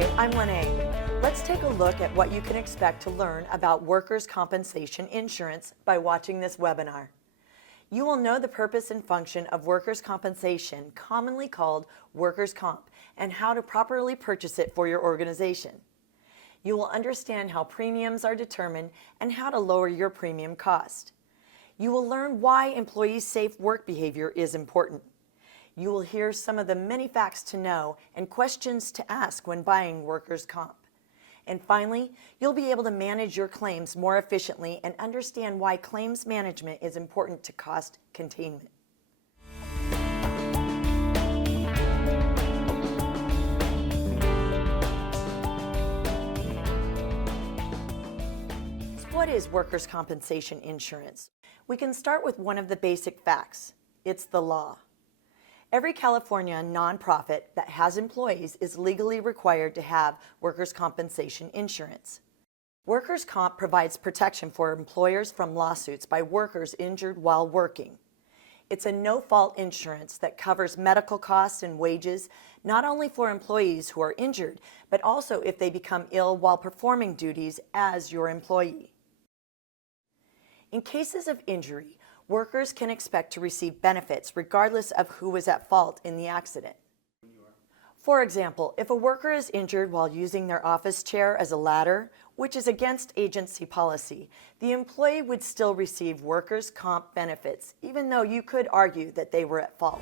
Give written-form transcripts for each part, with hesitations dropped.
Hi, I'm Lene. Let's take a look at what you can expect to learn about workers' compensation insurance by watching this webinar. You will know the purpose and function of workers' compensation, commonly called workers' comp, and how to properly purchase it for your organization. You will understand how premiums are determined and how to lower your premium cost. You will learn why employee safe work behavior is important. You will hear some of the many facts to know and questions to ask when buying workers' comp. And finally, you'll be able to manage your claims more efficiently and understand why claims management is important to cost containment. So what is workers' compensation insurance? We can start with one of the basic facts. It's the law. Every California nonprofit that has employees is legally required to have workers' compensation insurance. Workers' comp provides protection for employers from lawsuits by workers injured while working. It's a no-fault insurance that covers medical costs and wages, not only for employees who are injured, but also if they become ill while performing duties as your employee. In cases of injury, workers can expect to receive benefits regardless of who was at fault in the accident. For example, if a worker is injured while using their office chair as a ladder, which is against agency policy, the employee would still receive workers' comp benefits, even though you could argue that they were at fault.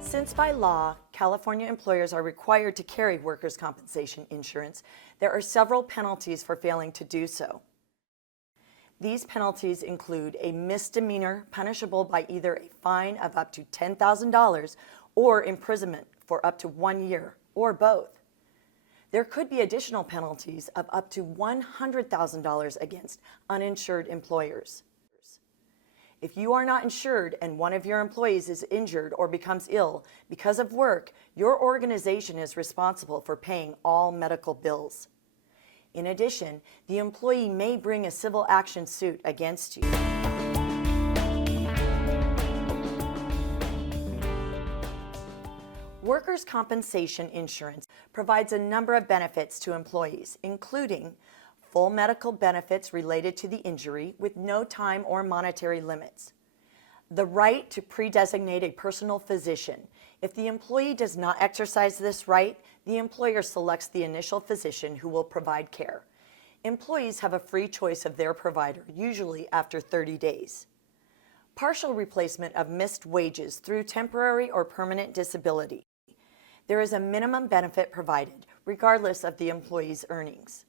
Since by law, California employers are required to carry workers' compensation insurance, there are several penalties for failing to do so. These penalties include a misdemeanor punishable by either a fine of up to $10,000 or imprisonment for up to 1 year, or both. There could be additional penalties of up to $100,000 against uninsured employers. If you are not insured and one of your employees is injured or becomes ill because of work, your organization is responsible for paying all medical bills. In addition, the employee may bring a civil action suit against you. Workers' compensation insurance provides a number of benefits to employees, including full medical benefits related to the injury with no time or monetary limits. The right to pre-designate a personal physician. If the employee does not exercise this right, the employer selects the initial physician who will provide care. Employees have a free choice of their provider, usually after 30 days. Partial replacement of missed wages through temporary or permanent disability. There is a minimum benefit provided, regardless of the employee's earnings.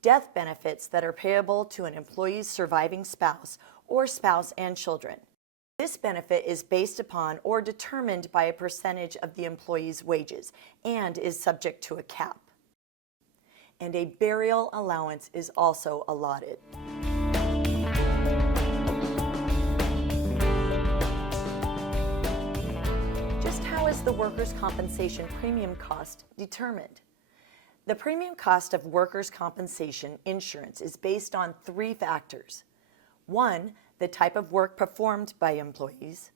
Death benefits that are payable to an employee's surviving spouse or spouse and children. This benefit is based upon or determined by a percentage of the employee's wages and is subject to a cap. And a burial allowance is also allotted. Just how is the workers' compensation premium cost determined? The premium cost of workers' compensation insurance is based on 3 factors. 1, the type of work performed by employees.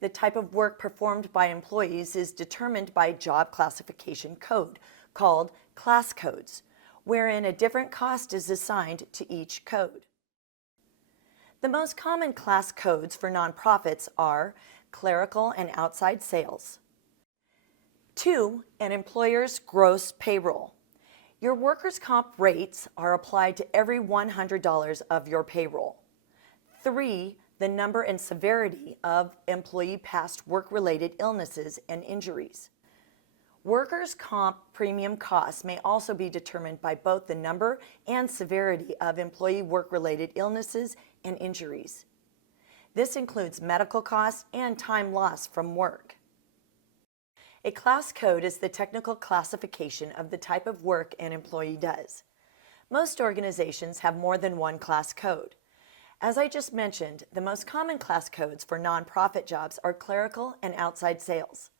The type of work performed by employees is determined by job classification code, called class codes, wherein a different cost is assigned to each code. The most common class codes for nonprofits are clerical and outside sales. 2, an employer's gross payroll. Your workers' comp rates are applied to every $100 of your payroll. 3, the number and severity of employee past work-related illnesses and injuries. Workers' comp premium costs may also be determined by both the number and severity of employee work-related illnesses and injuries. This includes medical costs and time lost from work. A class code is the technical classification of the type of work an employee does. Most organizations have more than one class code. As I just mentioned, the most common class codes for nonprofit jobs are clerical and outside sales.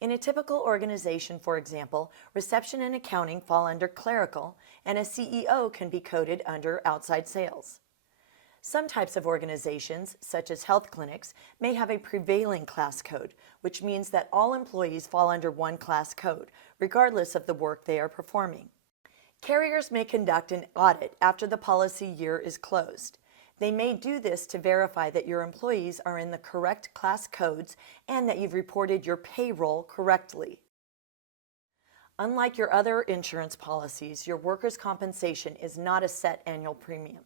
In a typical organization, for example, reception and accounting fall under clerical, and a CEO can be coded under outside sales. Some types of organizations, such as health clinics, may have a prevailing class code, which means that all employees fall under one class code, regardless of the work they are performing. Carriers may conduct an audit after the policy year is closed. They may do this to verify that your employees are in the correct class codes and that you've reported your payroll correctly. Unlike your other insurance policies, your workers' compensation is not a set annual premium.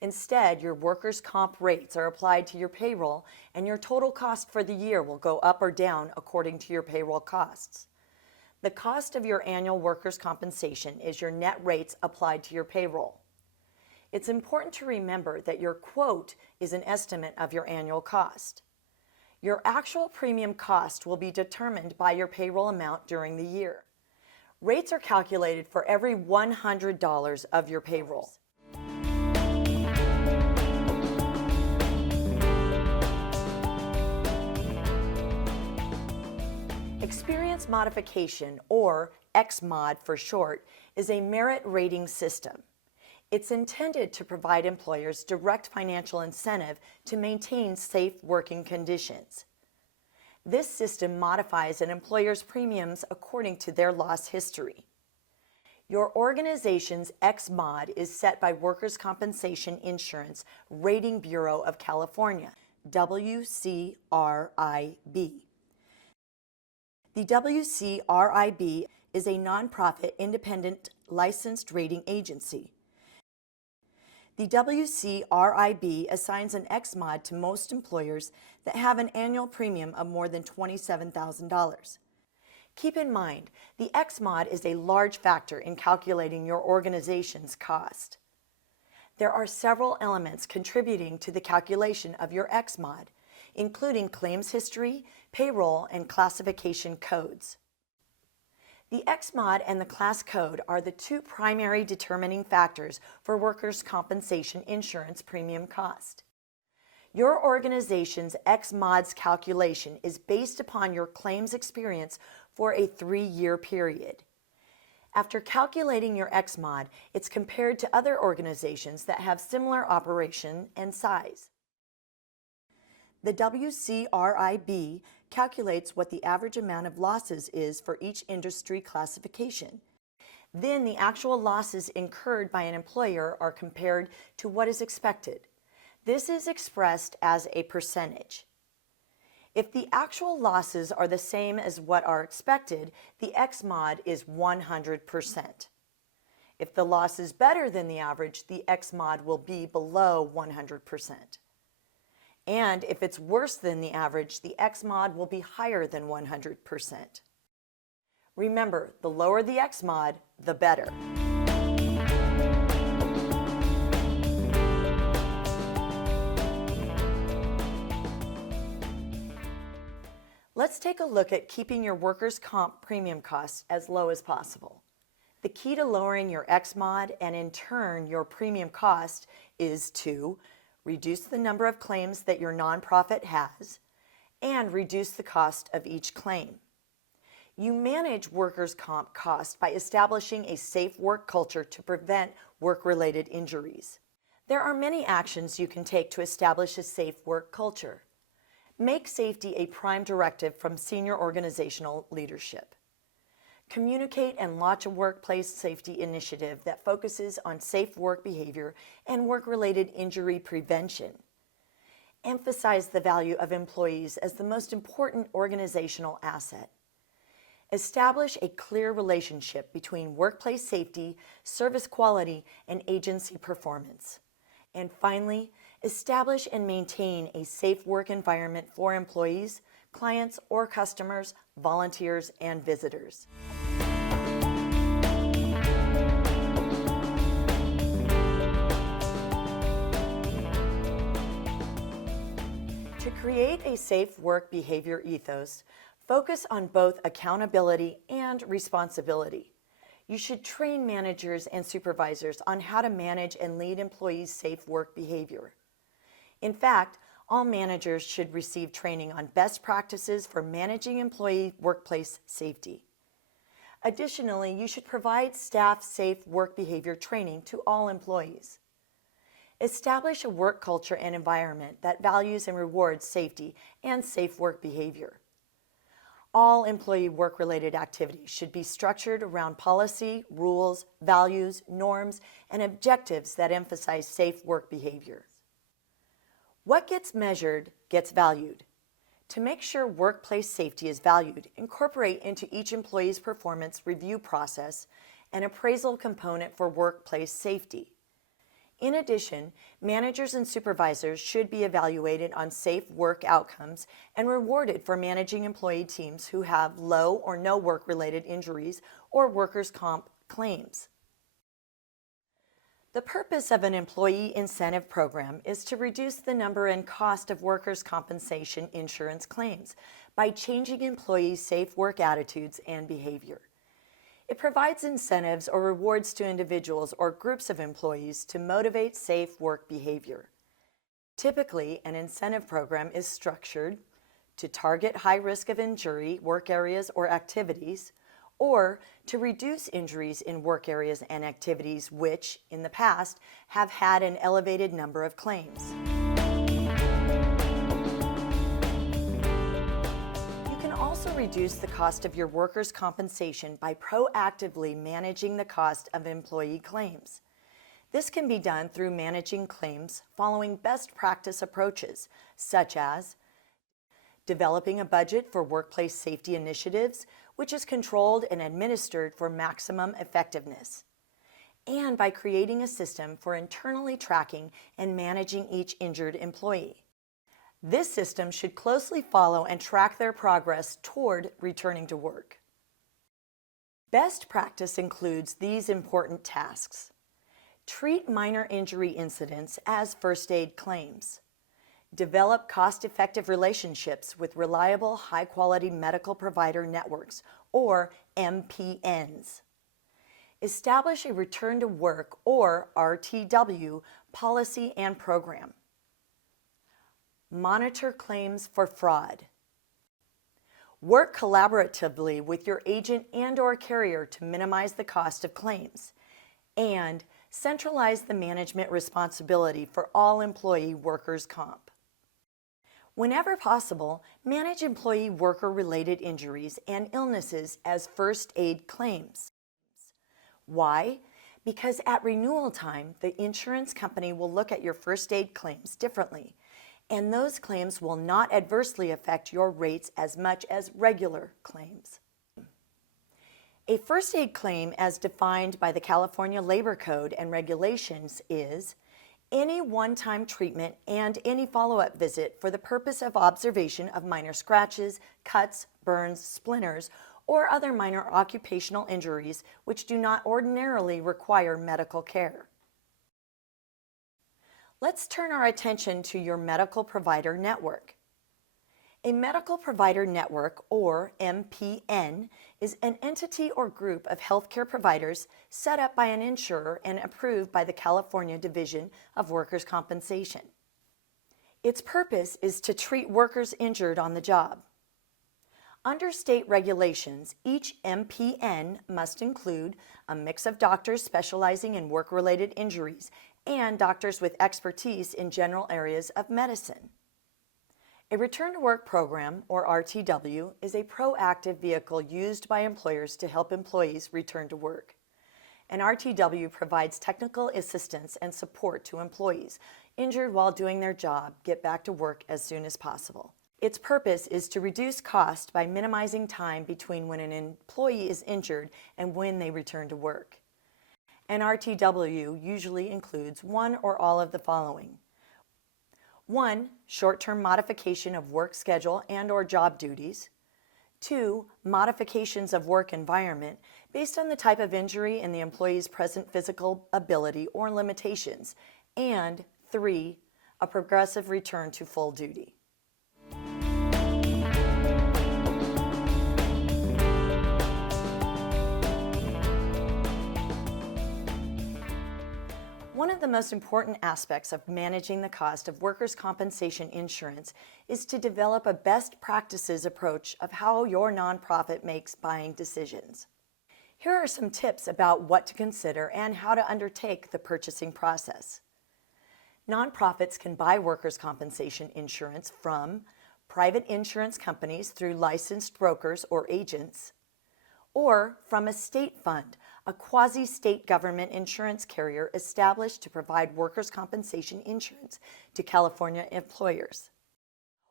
Instead, your workers' comp rates are applied to your payroll, and your total cost for the year will go up or down according to your payroll costs. The cost of your annual workers' compensation is your net rates applied to your payroll. It's important to remember that your quote is an estimate of your annual cost. Your actual premium cost will be determined by your payroll amount during the year. Rates are calculated for every $100 of your payroll. Experience modification, or XMOD for short, is a merit rating system. It's intended to provide employers direct financial incentive to maintain safe working conditions. This system modifies an employer's premiums according to their loss history. Your organization's XMOD is set by Workers' Compensation Insurance Rating Bureau of California, WCIRB. The WCIRB is a nonprofit independent licensed rating agency. The WCIRB assigns an XMOD to most employers that have an annual premium of more than $27,000. Keep in mind, the XMOD is a large factor in calculating your organization's cost. There are several elements contributing to the calculation of your XMOD, including claims history, payroll, and classification codes. The XMOD and the class code are the two primary determining factors for workers' compensation insurance premium cost. Your organization's XMOD's calculation is based upon your claims experience for a 3-year period. After calculating your XMOD, it's compared to other organizations that have similar operation and size. The WCIRB calculates what the average amount of losses is for each industry classification. Then the actual losses incurred by an employer are compared to what is expected. This is expressed as a percentage. If the actual losses are the same as what are expected, the XMOD is 100%. If the loss is better than the average, the XMOD will be below 100%. And if it's worse than the average, the XMOD will be higher than 100%. Remember, the lower the XMOD, the better. Let's take a look at keeping your workers' comp premium costs as low as possible. The key to lowering your XMOD and in turn your premium cost is to reduce the number of claims that your nonprofit has and reduce the cost of each claim. You manage workers' comp costs by establishing a safe work culture to prevent work-related injuries. There are many actions you can take to establish a safe work culture. Make safety a prime directive from senior organizational leadership. Communicate and launch a workplace safety initiative that focuses on safe work behavior and work-related injury prevention. Emphasize the value of employees as the most important organizational asset. Establish a clear relationship between workplace safety, service quality, and agency performance. And finally, establish and maintain a safe work environment for employees, clients or customers, volunteers, and visitors. To create a safe work behavior ethos, focus on both accountability and responsibility. You should train managers and supervisors on how to manage and lead employees' safe work behavior. In fact, all managers should receive training on best practices for managing employee workplace safety. Additionally, you should provide staff safe work behavior training to all employees. Establish a work culture and environment that values and rewards safety and safe work behavior. All employee work-related activities should be structured around policy, rules, values, norms, and objectives that emphasize safe work behavior. What gets measured gets valued. To make sure workplace safety is valued, incorporate into each employee's performance review process an appraisal component for workplace safety. In addition, managers and supervisors should be evaluated on safe work outcomes and rewarded for managing employee teams who have low or no work-related injuries or workers' comp claims. The purpose of an employee incentive program is to reduce the number and cost of workers' compensation insurance claims by changing employees' safe work attitudes and behavior. It provides incentives or rewards to individuals or groups of employees to motivate safe work behavior. Typically, an incentive program is structured to target high risk of injury work areas or activities, or to reduce injuries in work areas and activities which, in the past, have had an elevated number of claims. You can also reduce the cost of your workers' compensation by proactively managing the cost of employee claims. This can be done through managing claims following best practice approaches, such as developing a budget for workplace safety initiatives, which is controlled and administered for maximum effectiveness, and by creating a system for internally tracking and managing each injured employee. This system should closely follow and track their progress toward returning to work. Best practice includes these important tasks. Treat minor injury incidents as first aid claims. Develop cost-effective relationships with reliable, high-quality medical provider networks, or MPNs. Establish a return to work, or RTW, policy and program. Monitor claims for fraud. Work collaboratively with your agent and/or carrier to minimize the cost of claims. And centralize the management responsibility for all employee workers' comp. Whenever possible, manage employee worker-related injuries and illnesses as first aid claims. Why? Because at renewal time, the insurance company will look at your first aid claims differently, and those claims will not adversely affect your rates as much as regular claims. A first aid claim, as defined by the California Labor Code and regulations, is any one-time treatment and any follow-up visit for the purpose of observation of minor scratches, cuts, burns, splinters, or other minor occupational injuries which do not ordinarily require medical care. Let's turn our attention to your medical provider network. A medical provider network, or MPN, is an entity or group of healthcare providers set up by an insurer and approved by the California Division of Workers' Compensation. Its purpose is to treat workers injured on the job. Under state regulations, each MPN must include a mix of doctors specializing in work-related injuries and doctors with expertise in general areas of medicine. A return-to-work program, or RTW, is a proactive vehicle used by employers to help employees return to work. An RTW provides technical assistance and support to employees injured while doing their job get back to work as soon as possible. Its purpose is to reduce cost by minimizing time between when an employee is injured and when they return to work. An RTW usually includes one or all of the following. 1. Short-term modification of work schedule and/or job duties. 2. Modifications of work environment based on the type of injury and the employee's present physical ability or limitations. And 3. A progressive return to full duty. One of the most important aspects of managing the cost of workers' compensation insurance is to develop a best practices approach of how your nonprofit makes buying decisions. Here are some tips about what to consider and how to undertake the purchasing process. Nonprofits can buy workers' compensation insurance from private insurance companies through licensed brokers or agents, or from a state fund, a quasi-state government insurance carrier established to provide workers' compensation insurance to California employers.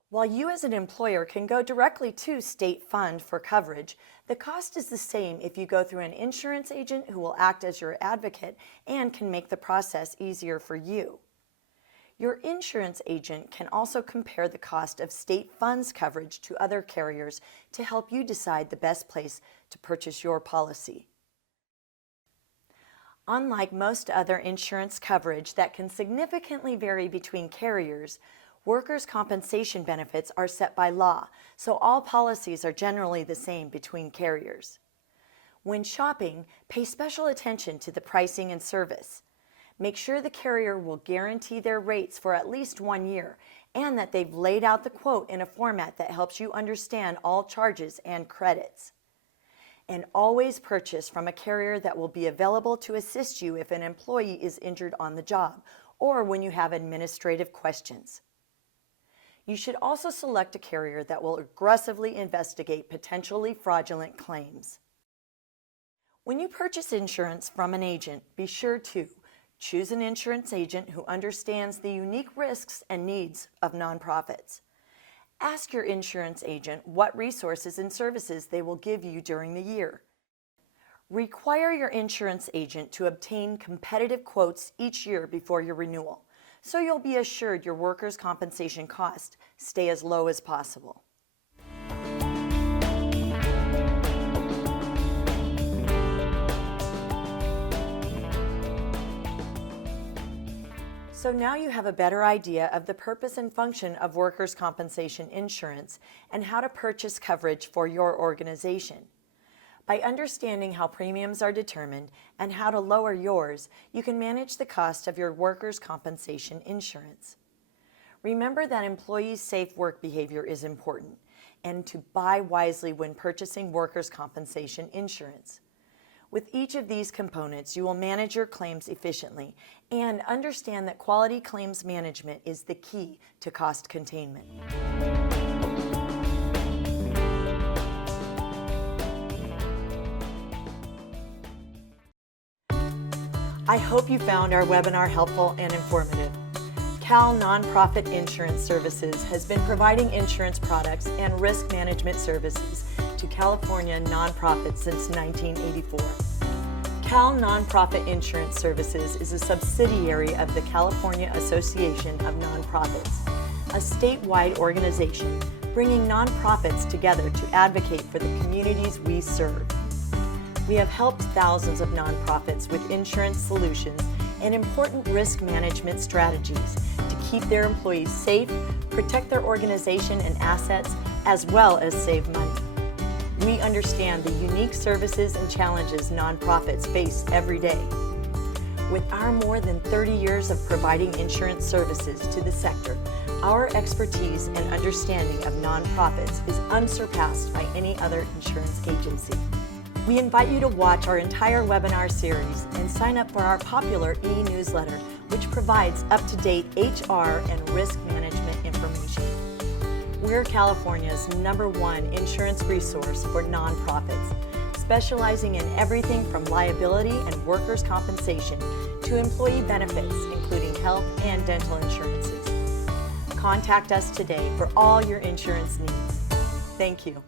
While you as an employer can go directly to state fund for coverage, the cost is the same if you go through an insurance agent who will act as your advocate and can make the process easier for you. Your insurance agent can also compare the cost of state funds coverage to other carriers to help you decide the best place to purchase your policy. Unlike most other insurance coverage that can significantly vary between carriers, workers' compensation benefits are set by law, so all policies are generally the same between carriers. When shopping, pay special attention to the pricing and service. Make sure the carrier will guarantee their rates for at least 1 year and that they've laid out the quote in a format that helps you understand all charges and credits. And always purchase from a carrier that will be available to assist you if an employee is injured on the job or when you have administrative questions. You should also select a carrier that will aggressively investigate potentially fraudulent claims. When you purchase insurance from an agent, be sure to choose an insurance agent who understands the unique risks and needs of nonprofits. Ask your insurance agent what resources and services they will give you during the year. Require your insurance agent to obtain competitive quotes each year before your renewal, so you'll be assured your workers' compensation costs stay as low as possible. So now you have a better idea of the purpose and function of workers' compensation insurance and how to purchase coverage for your organization. By understanding how premiums are determined and how to lower yours, you can manage the cost of your workers' compensation insurance. Remember that employees' safe work behavior is important and to buy wisely when purchasing workers' compensation insurance. With each of these components, you will manage your claims efficiently and understand that quality claims management is the key to cost containment. I hope you found our webinar helpful and informative. Cal Nonprofit Insurance Services has been providing insurance products and risk management services to California nonprofits since 1984. Cal Nonprofit Insurance Services is a subsidiary of the California Association of Nonprofits, a statewide organization bringing nonprofits together to advocate for the communities we serve. We have helped thousands of nonprofits with insurance solutions and important risk management strategies to keep their employees safe, protect their organization and assets, as well as save money. We understand the unique services and challenges nonprofits face every day. With our more than 30 years of providing insurance services to the sector, our expertise and understanding of nonprofits is unsurpassed by any other insurance agency. We invite you to watch our entire webinar series and sign up for our popular e-newsletter, which provides up-to-date HR and risk management information. We're California's #1 insurance resource for nonprofits, specializing in everything from liability and workers' compensation to employee benefits, including health and dental insurances. Contact us today for all your insurance needs. Thank you.